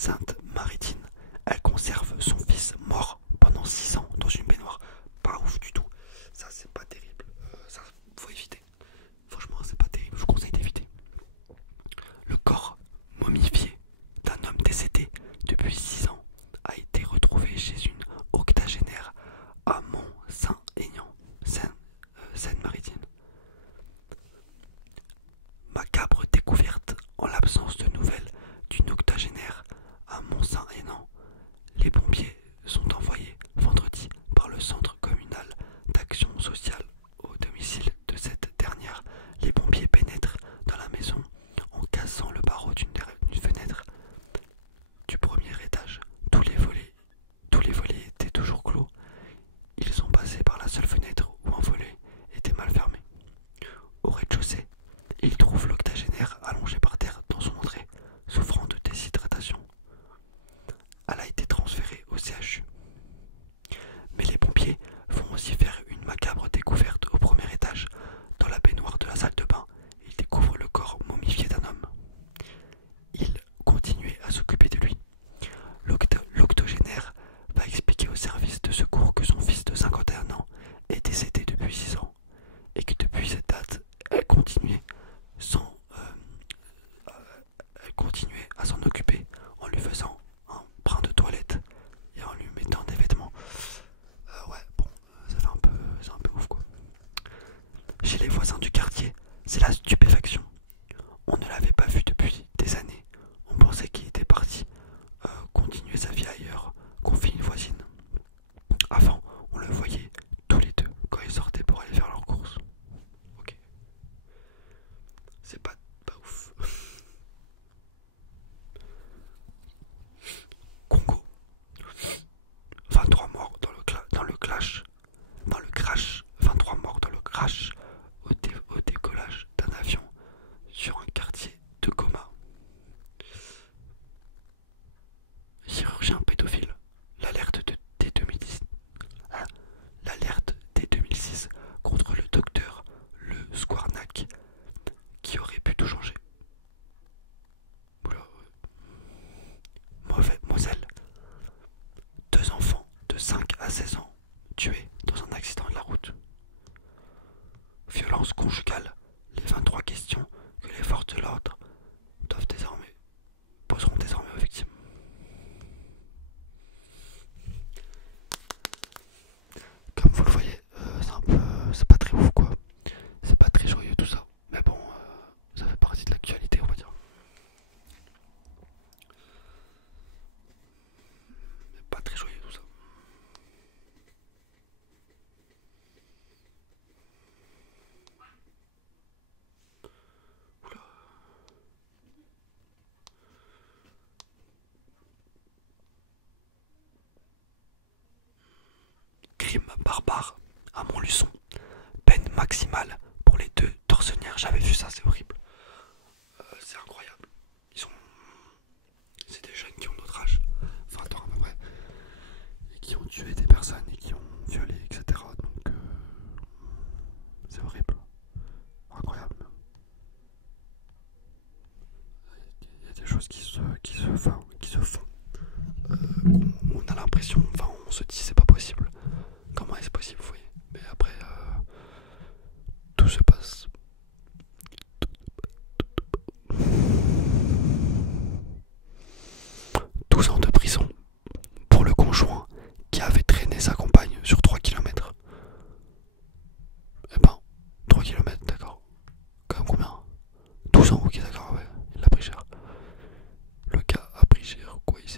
Sainte-Maritine. Elle conserve son fils mort pendant 6 ans dans une baignoire. Pas ouf du tout. Ça, c'est pas terrible. Ça, faut éviter. Franchement, c'est pas terrible. Je vous conseille d'éviter. Le corps momifié d'un homme décédé depuis 6 ans a été retrouvé chez une octogénaire à Mont-Saint-Aignan, Seine-Maritime. Macabre découverte en l'absence de nouvelles d'une octogénaire à Mont-Saint-Aignan. Les pompiers sont envoyés vendredi par le centre communal d'action sociale au domicile de cette dernière. Les pompiers pénètrent dans la maison en cassant le barreau d'une fenêtre du premier étage. Tous les volets étaient toujours clos. Ils sont passés par la seule fenêtre où un volet était mal fermé. Au rez-de-chaussée, ils trouvent l'octogénaire allongée par terre dans son entrée, souffrant de déshydratation. Elle a été transférée au CHU. Mais les pompiers vont aussi faire une macabre découverte au premier étage. Dans la baignoire de la salle de bain, ils découvrent le corps momifié d'un homme. Ils continuaient à s'occuper de lui. L'octogénaire va expliquer au service de secours que son fils de 51 ans est décédé depuis 6 ans et que depuis cette date, elle continuait à s'en occuper en lui faisant un brin de toilette et en lui mettant des vêtements. Ouais, bon, c'est un peu ouf quoi. Chez les voisins du quartier, c'est la stupéfaction. On ne l'avait pas vu depuis des années. On pensait qu'il était parti continuer sa vie ailleurs, confie une voisine. Avant, on le voyait tous les deux quand ils sortaient pour aller faire leurs courses. Ok. C'est pas ouf. Congo. 23 morts dans le crash. 23 morts dans le crash au décollage d'un avion sur un quartier de Goma. Chirurgien pédophile. Dès 2010. L'alerte dès 2006 contre le docteur Le Squarnac qui aurait pu tout changer. Moselle. 2 enfants de 5 à 16 ans tués dans un accident de la route. Violence conjugale. Les 23 questions que les forces de l'ordre poseront désormais aux victimes. Comme vous le voyez, c'est pas très ouf quoi. C'est pas très joyeux tout ça. Mais bon, ça fait partie de l'actualité on va dire. Mais pas très joyeux tout ça. Oula. Crime barbare à Montluçon. Peine maximale pour les 2 tortionnaires. J'avais vu ça, c'est horrible. C'est incroyable. C'est des jeunes qui ont notre âge, 20 ans à peu près, et qui ont tué des personnes et qui ont violé, etc. Donc c'est horrible. Incroyable. Il y a des choses qui se font. On a l'impression, on se dit c'est pas possible. Comment est-ce possible, vous voyez? Mais après, tout se passe. 12 ans de prison pour le conjoint qui avait traîné sa compagne sur 3 km. Eh ben, 3 km, d'accord. Comme combien? 12 ans, ok, d'accord, ouais. Il l'a pris cher. Le gars a pris cher, quoi, il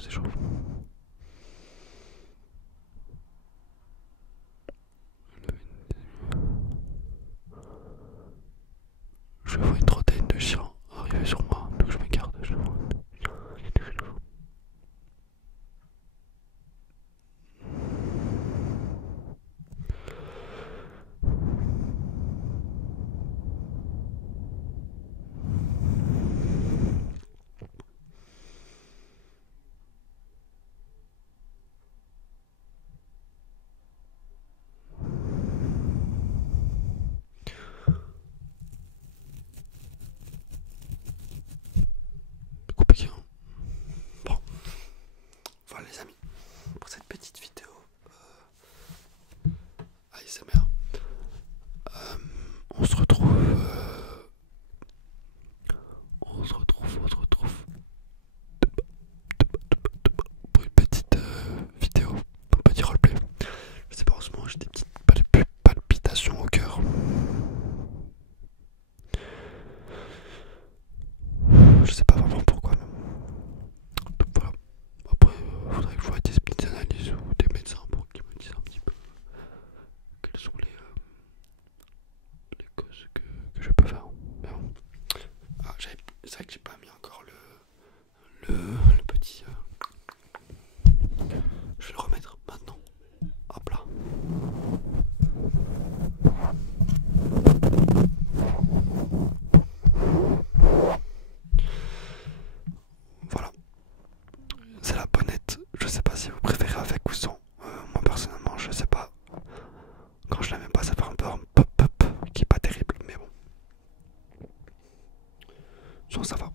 c'est chaud. Je vois une trentaine de chiens arriver sur moi, donc je me garde. C'est compliqué, hein. Bon, voilà les amis, pour cette petite vidéo ASMR, on se retrouve pour une petite vidéo, un petit roleplay. Je sais pas, en ce moment j'ai des petites palpitations au cœur. Je sais pas vraiment pourquoi même. Donc voilà. Après, faudrait que je voie des petites analyses ou des médecins pour qu'ils me disent un petit peu quelles sont les causes que je peux faire. Mais bon. Ah, c'est vrai que j'ai pas mis encore le petit. Je vais le remettre maintenant. Hop là. Voilà. C'est la bonnette. Je sais pas si vous préférez avec ou sans. Moi personnellement, je sais pas. Quand je la mets pas, ça fait un peu un pop-pop qui est pas terrible, mais bon. Sans ça va.